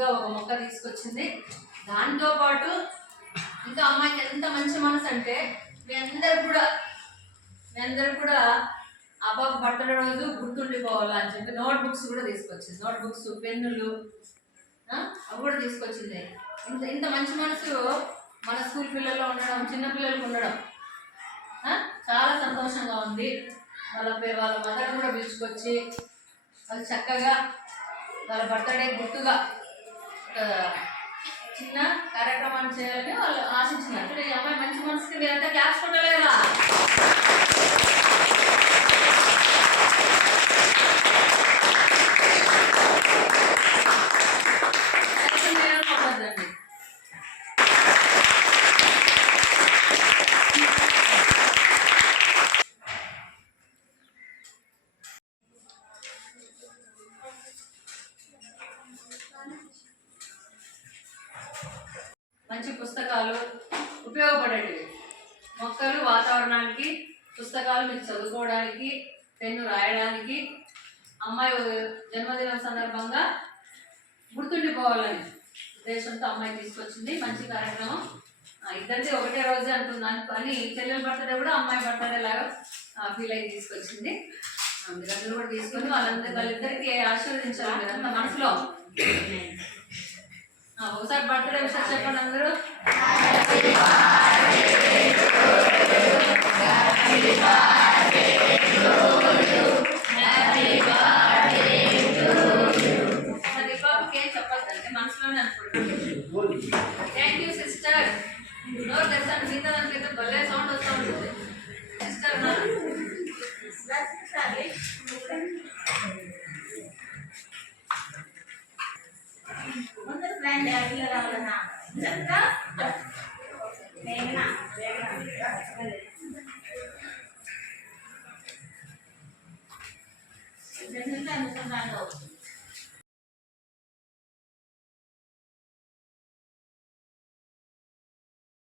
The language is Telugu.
గిఫ్ట్గా ఒక మొక్క దాంతో పాటు ఇంకా అమ్మాయికి ఎంత మంచి మనసు అంటే మీ అందరు కూడా మీ అందరు కూడా అబ్బాబు బట్టల రోజు గుర్తుండిపోవాలి అని చెప్పి నోట్ బుక్స్ కూడా తీసుకొచ్చింది. నోట్ బుక్స్ పెన్నులు అవి కూడా తీసుకొచ్చింది. ఇంత ఇంత మంచి మనసు మన స్కూల్ పిల్లల్లో ఉండడం చిన్న పిల్లలకు ఉండడం చాలా సంతోషంగా ఉంది. వాళ్ళ పే- వాళ్ళ మదర్ కూడా పిలుచుకొచ్చి వాళ్ళు చక్కగా వాళ్ళ బర్త్డే గుర్తుగా చిన్న కార్యక్రమాన్ని చేయాలని వాళ్ళు ఆశించినారు. ఇప్పుడు ఈ అమ్మాయి మంచి మనసుకి మీరంతా క్లాస్ కూడా మంచి పుస్తకాలు ఉపయోగపడేవి మొక్కలు వాతావరణానికి పుస్తకాలు మీరు చదువుకోవడానికి పెన్ను రాయడానికి అమ్మాయి జన్మదినం సందర్భంగా గుర్తుండిపోవాలని ఉద్దేశంతో అమ్మాయి తీసుకొచ్చింది. మంచి కార్యక్రమం. ఇద్దరిది ఒకటే రోజు అంటున్నాను కానీ చెల్లెల బర్త్డే కూడా అమ్మాయి బర్త్డే లాగా ఫీల్ అయ్యి తీసుకొచ్చింది. మీరందరూ కూడా తీసుకొని వాళ్ళందరూ వాళ్ళిద్దరికీ ఆశీర్వదించాలి మీరంతా మనసులో. ఒకసారి బర్త్డే విషయం చెప్పండి అందరూ. మనసులోనే అనుకుంటాను థ్యాంక్ యూ సిస్టర్ నోరు తెచ్చాను మిగతా దాంట్లో భలే సౌండ్ వస్తూ ముందు ఫ్రెండ్ అడిగి రావాలన్నా చెప్తా వేగన వేగన అనుకున్నాను